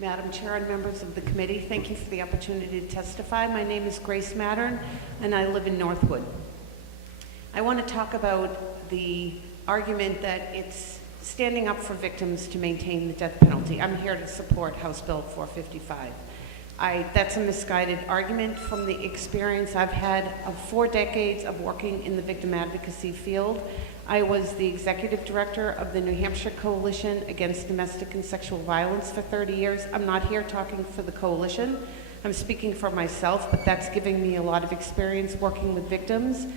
Madam Chair and members of the committee, thank you for the opportunity to testify. My name is Grace Mattern, and I live in Northwood. I want to talk about the argument that it's standing up for victims to maintain the death penalty. I'm here to support House Bill 455. That's a misguided argument from the experience I've had of 4 decades of working in the victim advocacy field. I was the executive director of the New Hampshire Coalition Against Domestic and Sexual Violence for 30 years. I'm not here talking for the coalition. I'm speaking for myself, but that's giving me a lot of experience working with victims.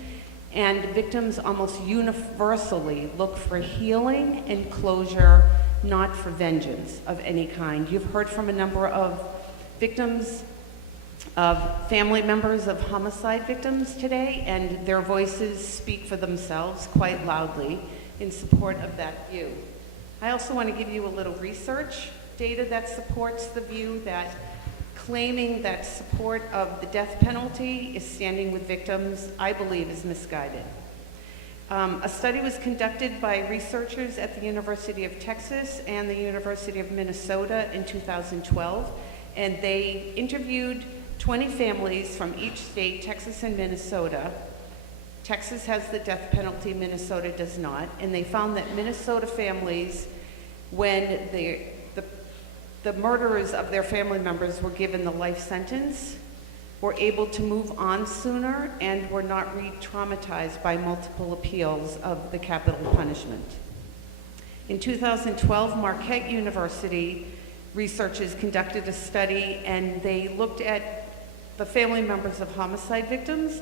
And victims almost universally look for healing and closure, not for vengeance of any kind. You've heard from a number of victims, of family members of homicide victims today, and their voices speak for themselves quite loudly in support of that view. I also want to give you a little research data that supports the view that claiming that support of the death penalty is standing with victims, I believe, is misguided. A study was conducted by researchers at the University of Texas and the University of Minnesota in 2012, and they interviewed 20 families from each state, Texas and Minnesota. Texas has the death penalty, Minnesota does not, and they found that Minnesota families, when the murderers of their family members were given the life sentence, were able to move on sooner and were not re-traumatized by multiple appeals of the capital punishment. In 2012, Marquette University researchers conducted a study, and they looked at the family members of homicide victims,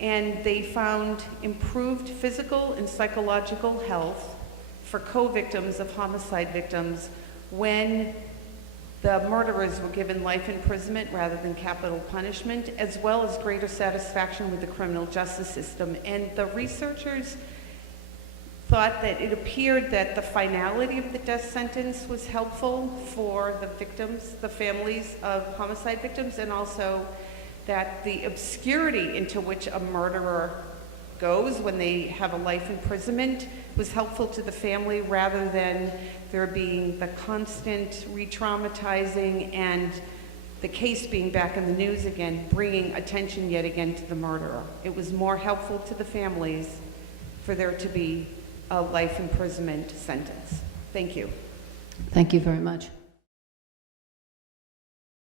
and they found improved physical and psychological health for co-victims of homicide victims when the murderers were given life imprisonment rather than capital punishment, as well as greater satisfaction with the criminal justice system. And the researchers thought that it appeared that the finality of the death sentence was helpful for the victims, the families of homicide victims, and also that the obscurity into which a murderer goes when they have a life imprisonment was helpful to the family, rather than there being the constant re-traumatizing and the case being back in the news again, bringing attention yet again to the murderer. It was more helpful to the families for there to be a life imprisonment sentence. Thank you. Thank you very much.